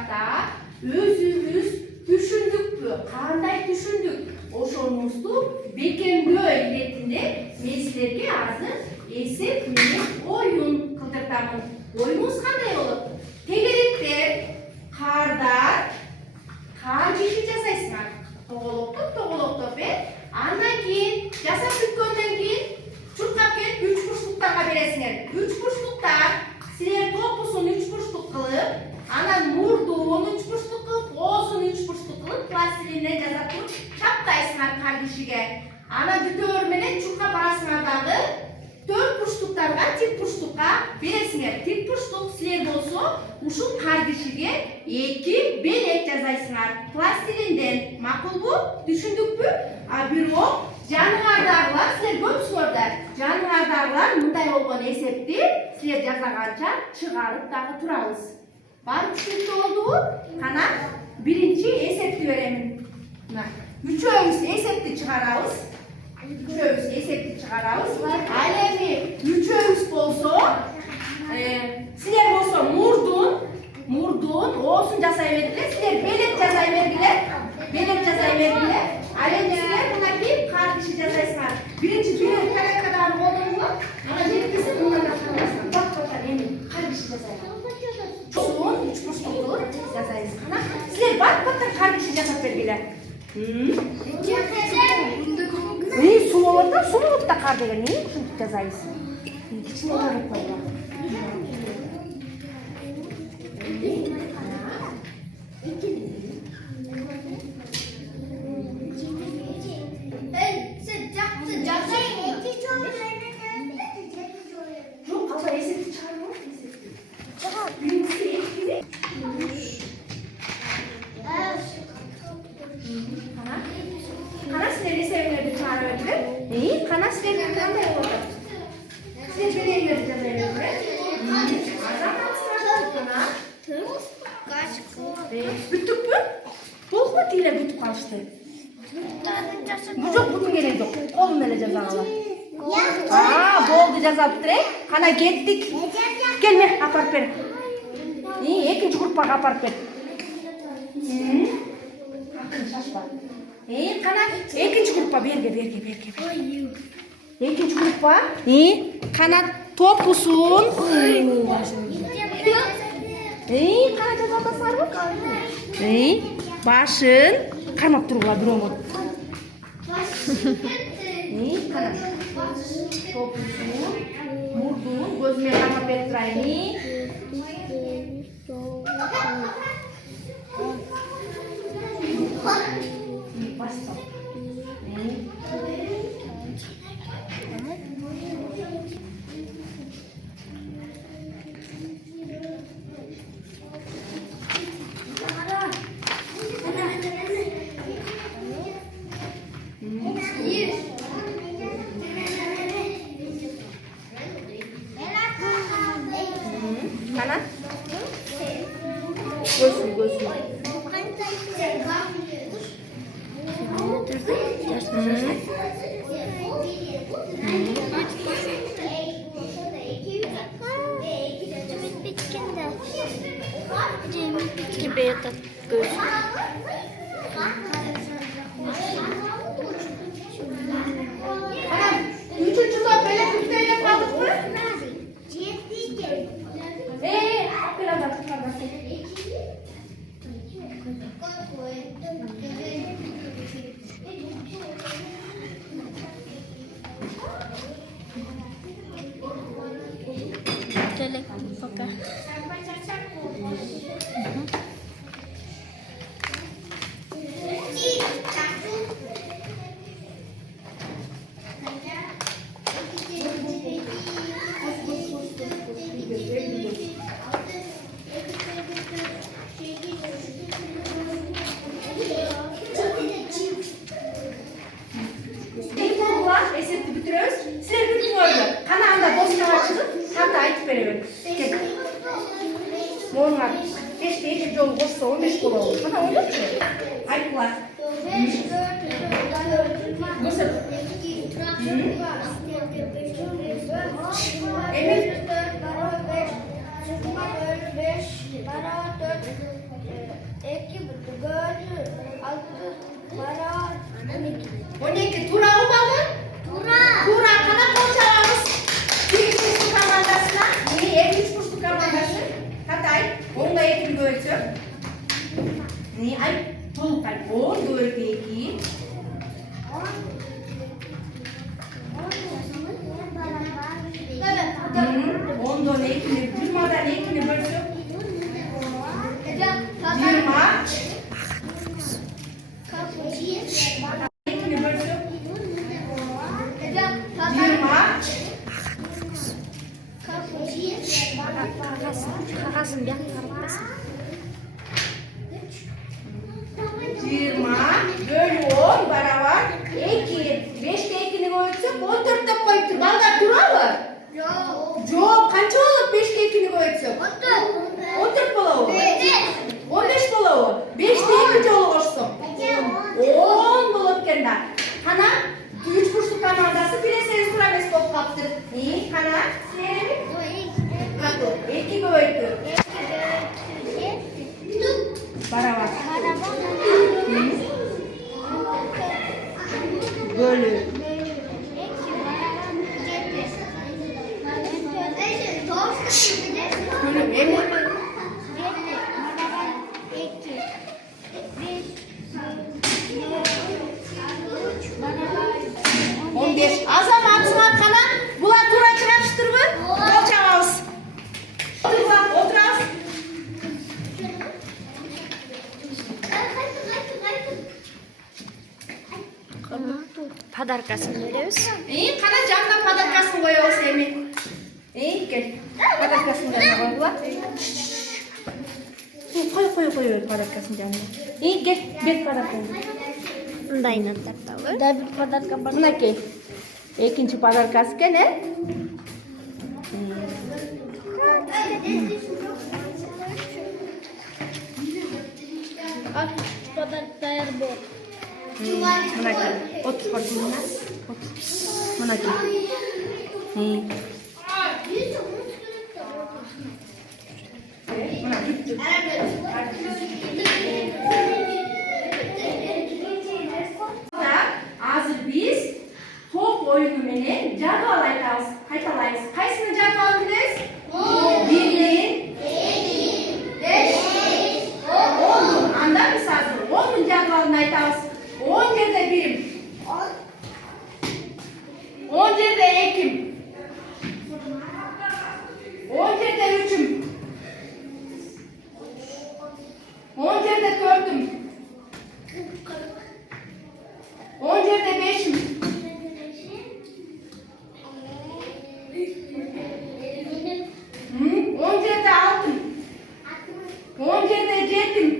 карата өзүбүз түшүндүкпү? Кандай түшүндүк? Ошонубузду бекемдөө иретинде мен силерге азыр эсеп менен оюн кылдыртамын. Оюнубуз кандай болот? Тегеректер, кардар, кар жеши жасайсыңар. Тоголоктоп андан кийин жасап бүткөндөн кийин чуркап келип 3 бурчтуктарга бересиңер. 3 бурчтуктар силер топусун 3 бурчтук кылып, анан мурдун 3 бурчтук кылып, оозун 3 бурчтук кылып пластилинден жасап туруп чаптайсыңар кар жешиге. Анан бүтөөр менен чуркап барасыңар дагы 4 бурчтуктарга, тик бурчтукка бересиңер. Тик бурчтук силер болсо ушул кар жешиге 2 белек жасайсыңар пластилинден. Макулбу? Түшүндүкпү? А бирок жаныбардагылар силер көпсүңөрдөр. Жаныбардагылар мындай болгон эсепти силер жасаганча чыгарып дагы турабыз. Баары түшүнүктүү болдубу? Кана биринчи эсепти беремин. Мына үчөөбүз эсепти чыгарабыз. Ал эми үчөөбүз болсо силер болсо мурдун оозун жасай бергиле, силер белек жасай бергиле. Ал эми силер мынакей кар жеши жасайсыңар. Биринчи белек таракадан колдонуңу, анан жеткиси мындан баштайсыңар. Бак эми кар жеши жасайсыңар. Чоң 3 бурчтук кылып жасайсыз. Кана силер бат-баттан кар жеши жасап бергиле. Суу болот да кар деген эмне ушинтип жасайбыз. Кичине көрүп койгула. Жок, калса эсепти чыгарып алып. Биринчиси экини. Кана силер эсебиңерди чыгарып бергиле. Кана силерге кандай болот? Силер белегиңерди жасай бергиле. Бүттүкпү? Болду тийлер бүтүп калышты. Жок, бүтүн керек жок. Колум менен жасагала. Болду жасаптыр. Кана кеттик. Келме, апарып бер. Экинчи группага апарып бер. Шашпа. Кана экинчи группа берге. Экинчи группа. Кана топусун. Кана жазып атасыңарбы? Башын кармап тургула бирөөңөр. Кана топусун, мурдун, көзүмө кармап берип турайын. Кана? Göğsün. Gibi yatak göğsün. Üçüncü top böyle kütleyle kaldık mı? Normal. Keşke yol boşsa 15 kola olur. Bana olur mu? Ayıklar. Nasıl? Emir. Jırmadan ekini bölsün. Jırma. Ekini bölsün. Jırma. Kakasın bir Jırma. Bölü 10 baravar. Eki. 5'te ekini koyup 14'te koyup balda durur mu? Yok. Kaç olup 5'te ekini koyup? 14 bolağı. 15 bolağı. 5'te ekini olursun. 10 bolup kenda. Kana 3 kursluk kanaldası bile sen süremes bolup kaptır. İyi kana. Nereye? Eki koyup. Baravar. Bölü. Bölü. Evet. Azam atsıma kana bulan tura çıraştır mı? Olacağız. Otur bak, otur az. Padarkasını veriyoruz. İyi, kana camda padarkasını koyuyoruz Emin. İyi, gel. Padarkasını da koyuyorlar. Koy padarkasını camda. İyi, gel padarkasını. Bunday nanti tahu. Udah bir padarka Buna ke. İkinci padarkas ke ne? padarka bu. Buna ke. Otur buna. Otur. Buna ke. İyi. Buna gitti. Hazır biz top oyunu menen jadwal aytабыз. Kaytalayız. Kaysını jadwalын bilesiz? 1'in 5 10'un. Anda biz hazır 10'un jadwalını aytабыз. 10 жерде birim. 10 жерде ekim. 10 жерде üçüm. 10 жерде dördüm. 10 жерде beşim. 10 жерде altım. 10 жерде жетим.